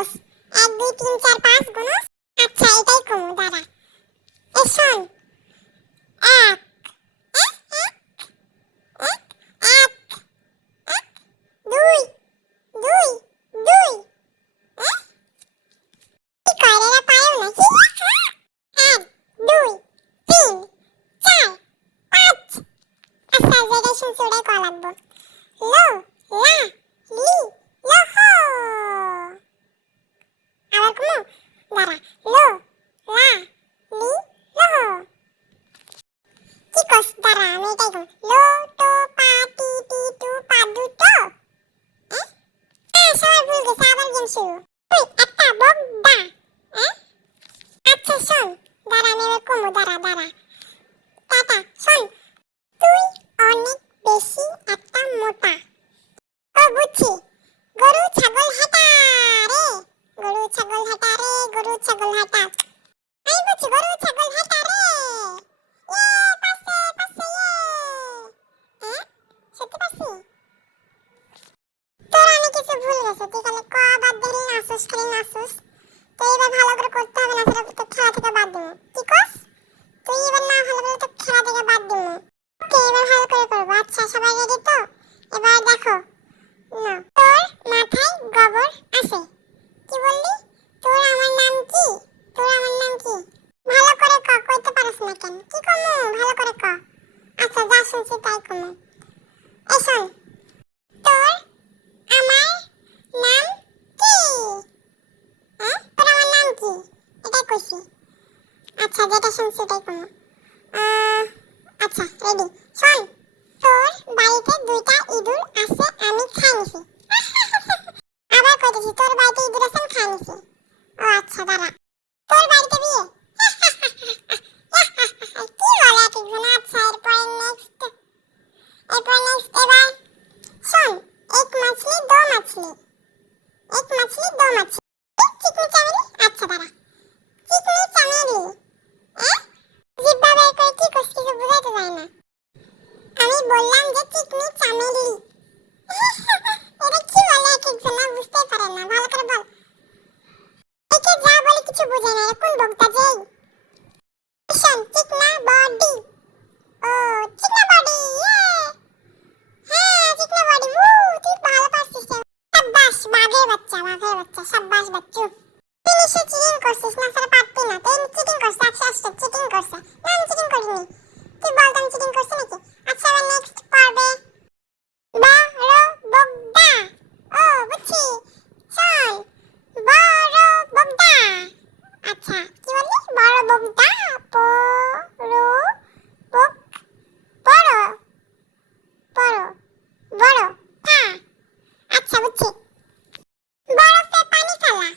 কস 1 2 3 4 5 goons আচ্ছা এটাই কমু দাঁড়া এ শোন 1 1 2 2 2 কি করে না পায়ও না 1 2 3 4 5 আচ্ছা যেটা শুনছি ওটাই করা লাগবো লো লা লি লহো আবার কমু দাঁড়া লো লা লি লহো কি কস দাঁড়া আমি এটাই কম লো টো পা টি টি টু পা দু টো সবাই ভুল গেছে আবার গেম শুরু তুই একটা বগদা আচ্ছা শোন দাঁড়া আমি এবার কমু দাঁড়া টাটা শোন তুই অনেক বেশি একটা মোটা ও বুঝছি গরু ছাগল হাঁটা রে গরু ছাগল হাঁটা রে গরু ছাগল হাঁটা আমি বুঝছি গরু ছাগল হাঁটা রে পাশে পাশে সত্যি পারছি তোর আমি কিছু ভুল গেছে তুই খালি ক বাদ দিলি নাচুস খালি নাচুস তো এবার ভালো করে করতে হবে না সেটা তো খেলা থেকে বাদ দিব কি কস তুই এবার না ভালো করে তো খেলা থেকে বাদ দিব ওকে এবার ভালো করে করবো আচ্ছা সবাই রেডি তো এবার দেখো না তোর মাথায় গোবর আছে কি বললি তোর আমার নাম কি ভালো করে ক কইতে পারছ না কেন কি কমু ভালো করে ক আচ্ছা যা শুনছি তাই কমু এই শোন তোর আমার নাম কি তোর আমার নাম কি এটাই কইছি আচ্ছা যেটা শুনছি তাই কমু আচ্ছা রেডি শোন তোর বাড়িতে দুইটা ইঁদুর আছে আমি খাই নিছি আবার কইতেছি তোর বাড়িতে ইঁদুর আছে আমি খাই নিছি ও আচ্ছা দাঁড়া তোর বাড়িতে বিয়ে কি বলে একজন আচ্ছা এরপর নেক্সট এবার শোন এক মাছলি দো মাছলি চিকনি চামেলি আচ্ছা দাঁড়া চিকনি চামেলি জিব্বা বের করে কি কস কিছু বুঝাইতে যায় না আমি বললাম যে চিকনি চামেলি এটা কি বলে একজন না বুঝতে পারে না ভালো করে বল একে যা বলে কিছু বুঝে না কোন বক্তা যেই শোন চিকনা বডি ও চিকনা বডি হ্যাঁ চিকনা বডি তুই ভালো পারছিস সাব্বাস বাঘের বাচ্চা সাব্বাস বাচ্চু তুই নিশ্চয় চিটিং করছিস না সেটা পারতি না তুই চিটিং করছিস চিটিং করছে না আমি চিটিং করিনি তুই বল আমি চিটিং করছি নাকি আচ্ছা এবার নেক্সট পর্বে বড় বগদা ও বুঝছি শোন বড় বগদা আচ্ছা কি বললি বড় বগদা বড় হ্যাঁ আচ্ছা বুঝছি বরফে পানি ফেলা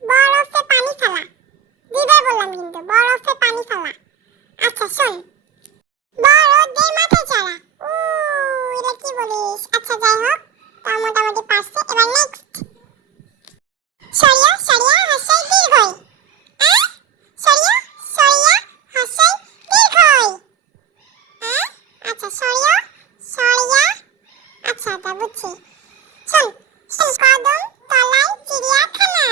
বরফে পানি ফেলা দুইবার বললাম কিন্তু বরফে পানি ফেলা আচ্ছা শোন বড়দের মাথায় চড়া এটা কি বলিস আচ্ছা যাই হোক তা মোটামুটি পারছে এবার নেক্সট সরিয়া হাসাই দীর্ঘই সরিয়া হাসাই দীর্ঘই আচ্ছা সরিয়া আচ্ছা তা বুঝছি শোন কদম তলায় চিড়িয়াখানা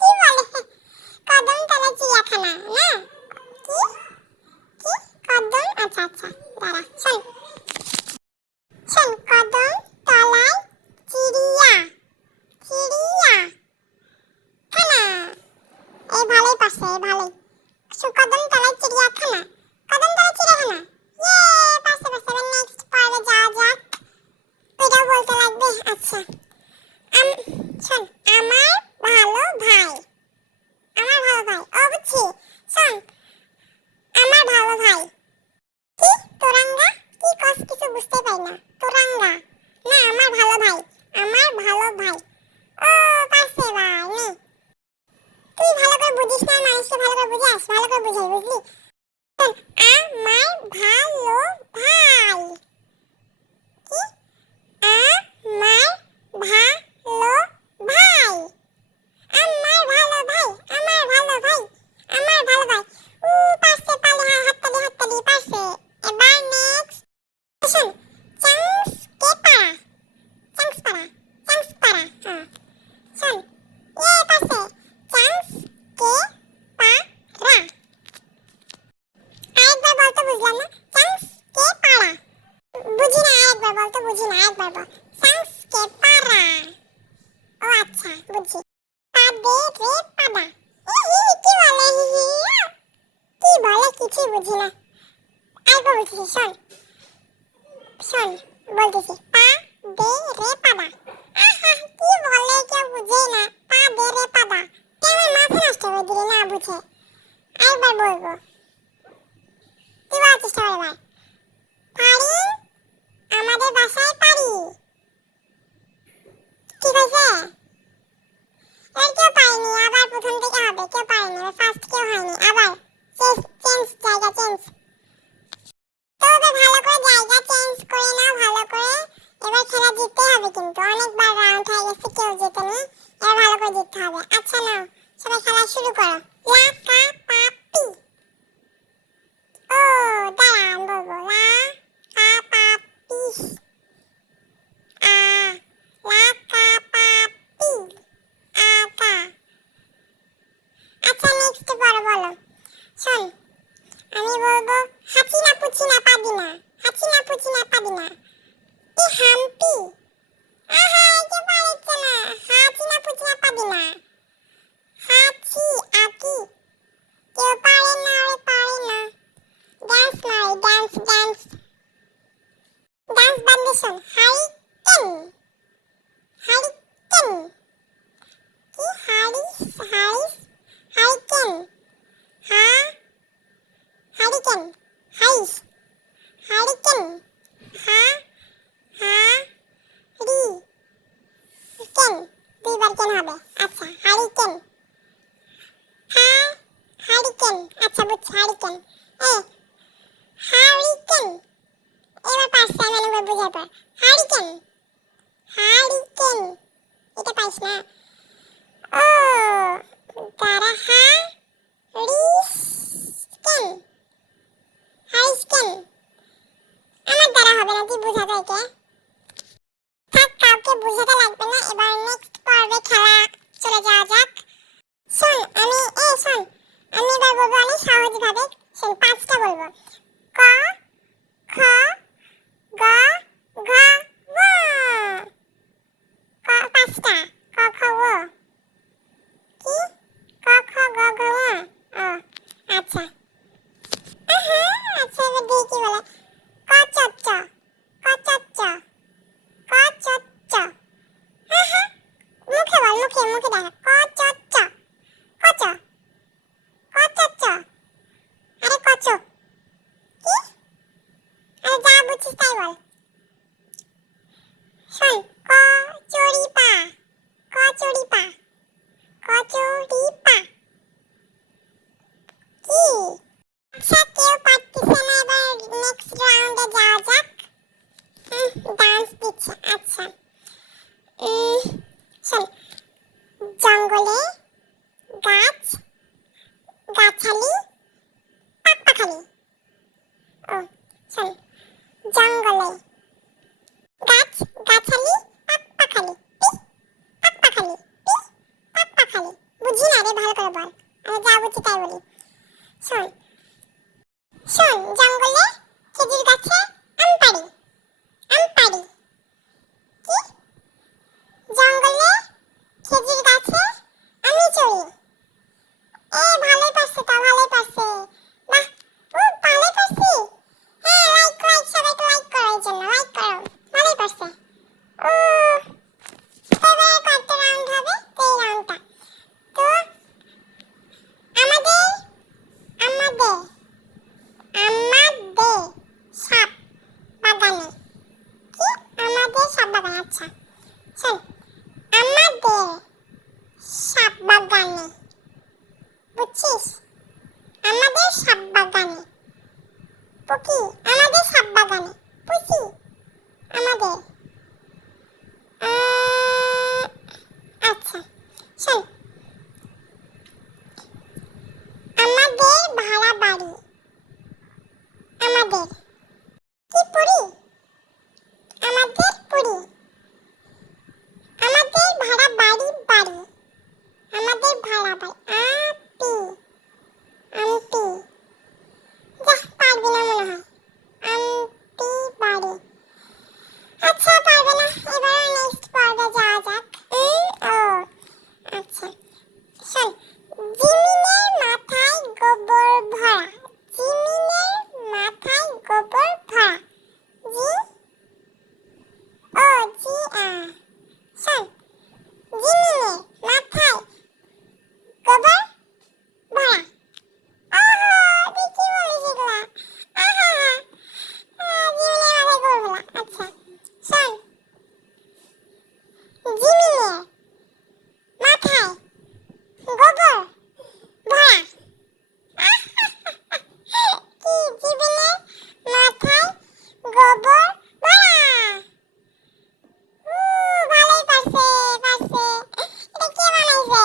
কি বলে কদম তলায় চিড়িয়াখানা না কি কদম আচ্ছা দাঁড়া শোন কদম তলায় চিড়িয়াখানা এই ভালোই পারছে এই ভালোই কদম তলায় চিড়িয়াখানা পারছে এবার নেক্সট পর্বে যাওয়া যাক ওইটাও বলতে লাগবে আচ্ছা শোন আমার ভালো ভাই ও বুঝছি শোন আমার ভালো ভাই কি তোরাঙ্গা কি কস কিছু বুঝতে পাই না তোরাঙ্গা না আমার ভালো ভাই ও পারছে ভাই নে তুই ভালো করে বুঝিস না মানুষকে ভালো করে বুঝাস ভালো করে বুঝাই বুঝলি আমার ভালো ভাই কি আমার রে পাদা। কি বলে কি বলে কিছুই বুঝি না। আরেকবার বলতেছি, শোন শোন বলতেছি, পা দে রে পাদা। আহা কি বলে কেউ বুঝেই না, পা দে রে পাদা। কেমন মাথা নষ্ট করে দিলি না বুঝে। আরেকবার বলবো, তুই বলার চেষ্টা কর এবার। পারি, আমাদের বাসায় পারি। ঠিক আছে, এবার কেউ পারেনি, আবার প্রথম থেকে হবে। কেউ পারেনি, এবার ফার্স্ট কেউ হয়নি। আবার চেঞ্জ, জায়গা চেঞ্জ। তো এবার ভালো করে জায়গা চেঞ্জ করে নাও, ভালো করে। এবার খেলা জিততে হবে কিন্তু, অনেকবার রাউন্ড হয়ে গেছে, কেউ জেতেনি। এবার ভালো করে জিততে হবে। আচ্ছা নাও, সবাই খেলা শুরু করো। লা কা পা পি। ও দাঁড়া, আমি বলবো। লা কা পা পি। আ লা কা পা পি। আটা। আচ্ছা নেক্সট বলো। শোন, আমি বলবো হাঁচি না পুচি না পাবি না। হাঁচি না পুচি না পাবি না। ই হাম্পি। আহা এটা পারছে না। হাঁচি না পুচি না পাবি না। হাঁচি আকি। কেউ পারে না, ওরে পারে না। ডান্স নয়, ডান্স ডান্স। ডান্স বান্দে শোন। হারিকেন। হারিকেন। কি হারিস হারিস। হারিকেন। হা হারিকেন। হাইস। হারিকেন। হা হা রি কেন। দুইবার কেন হবে। আচ্ছা হারিকেন। হা হারিকেন। আচ্ছা বুঝছি, হারিকেন। এ হারিকেন। এবার পারছি আমি অনেকবার বোঝার পর। হারিকেন। হারিকেন। এটা পাইস না। ও তারা হারিকেন। হারিকেন। আমার দ্বারা হবে না, তুই বোঝা যায় কে। থাক, কাউকে বোঝাতে লাগবে না। এবার নেক্সট পর্বে খেলা চলে যাওয়া যাক। শোন আমি এবার বলবো অনেক সহজ ভাবে। শোন, পাঁচটা বলবো। ক খ গ ঘ ঙ। পাঁচটা। ক খ গ। কি ক খ গ ঘ ঙ। ও আচ্ছা। আচ্ছা এবার দেখি কি বলে। ক চ চ। ক চ চ। ক চ চ। মুখে বল, মুখে দেখা। ক চ চ। কচ। ক চ চ। আরে কচ। কি? আরে যা বুঝছিস তাই বল। শোন, ক চড়ি পা। ক চড়ি পা। ক চড়ি পা। কি? আচ্ছা কেউ পারতেছে না, এবার নেক্সট রাউন্ডে যাওয়া যাক। ডান্স দিচ্ছে। আচ্ছা শোন, জঙ্গলে গাছ গাছালি পাকপাখালি। ও শোন, জঙ্গলে গাছ গাছালি পাকপাখালি। পি পাকপাখালি। পি পাকপাখালি। বুঝি না রে, ভালো করে বল। আমি যা বুঝি তাই বলি। শোন শোন, জঙ্গলে খেজুর গাছে আম পাড়ি। আম পাড়ি। কি? জঙ্গলে খেজুর গাছে আমি চড়ি। ভালোই পারছে তো, ভালোই পারছে। বাহ, ভালোই পারছি। হ্যাঁ লাইক সবাইকে লাইক করো, এই জন্য লাইক করো। ভালোই পারছে। ও এবার কত রাউন্ড হবে? এই রাউন্ডটা তো আমাদের আমাদের আমাদের সাপ শোন, জিমিনের মাথায় গোবর ভরা, জিমিনের মাথায় গোবর ভরা, জি ও জি শোন, জিমিনের মাথায় গোবর ভরা। ওহো, তুই কি বলিস এগুলা? আহা, জিমিনের মাথায় গোবর ভরা। আচ্ছা শোন, জিমিনের মাথায় গোবর ভরা। কি জিমিনের মাথায় গোবর ভরা? ভালোই পারছে, পারছে। এটা কে বানাইছে?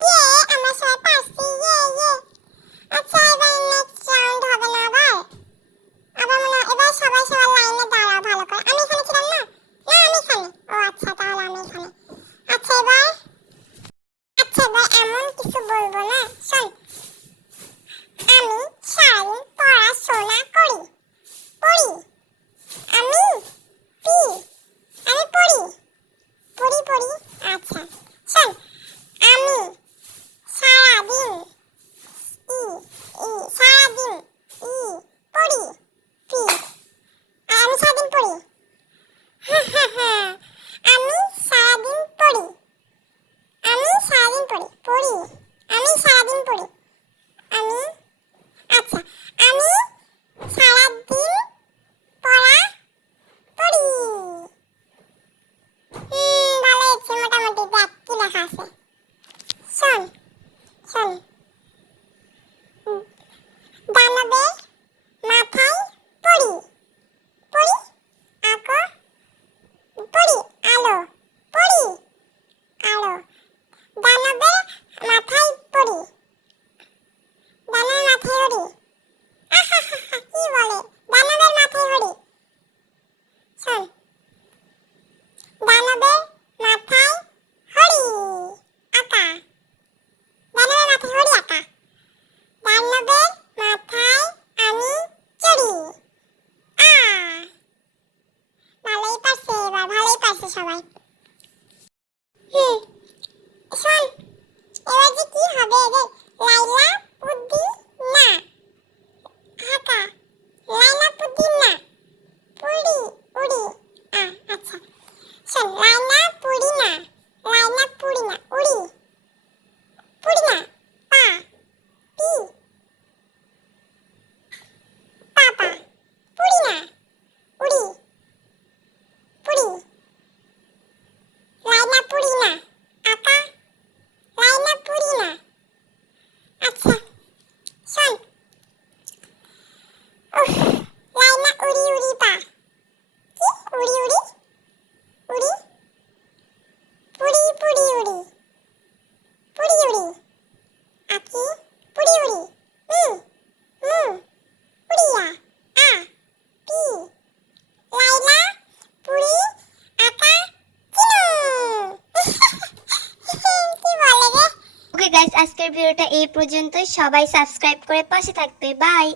ইয়ে, আমরা সবাই পারছি, ইয়ে ইয়ে। আচ্ছা, এবার নেক্সট রাউন্ড হবে না আবার? আবার মনে হয় এবার সবাই সবার লাইনে দাঁড়াও ভালো করে। আমি এখানে ছিলাম না? না, আমি এখানে। ও আচ্ছা, তাহলে আমি এখানে। আচ্ছা এবার এমন কিছু বলবো না। শোন, আমি সারাদিন পড়াশোনা করি, পড়ি। আমি পি, আমি পড়ি, পড়ি পড়ি। আচ্ছা শোন, আমি সারাদিন ই ই সারাদিন ই পড়ি, পি। আমি সারাদিন পড়ি। আমি সারাদিন পড়ি, আমি সারাদিন পড়ি, পড়ি। আমি সারাদিন পড়ি। আমি আচ্ছা, আমি সারাদিন পড়া পড়ি। ভালো হয়েছে মোটামুটি। দেখ কি লেখা আছে। শোন শোন, দানবের মাথায় পড়ি, পড়ি আঁকো, পড়ি আলো, পড়ি আলো। দানবের মাথায় পড়ি, দানবের মাথায় হরি। কি বলে? দানবের মাথায় হরি। শোন, দানবের মাথায় হরি আঁকা, দানবের মাথায় হরি আঁকা। দানবের মাথায় আমি চড়ি। ভালোই পারছে, এবার ভালোই পারছে সবাই। শোন, এবার যে কি হবে রে? লাইলা পুদি না হাঁকা, লাইলা পুদি না পুড়ি উড়ি। আচ্ছা শোন, লাইলা পুড়ি না, লাইলা পুড়ি না উড়ি, পুড়ি না পা, পি, পাপা, পুড়ি না উড়ি, পুড়ি। লাইলা পুড়ি না আঁকা, লাইলা পুড়ি না। আচ্ছা শোন, লাইলা উড়ি উড়ি পা, কি উড়ি উড়ি উড়ি, পুড়ি পুড়ি উড়ি, পুড়ি উড়ি আঁকি, পুড়ি উড়ি উড়িয়া পি, লাইলা পুড়ি আঁকা চিনু। কি বলে রে? ওকে গাইস, আজকের ভিডিওটা এই পর্যন্তই। সবাই সাবস্ক্রাইব করে পাশে থাকবে। বাই।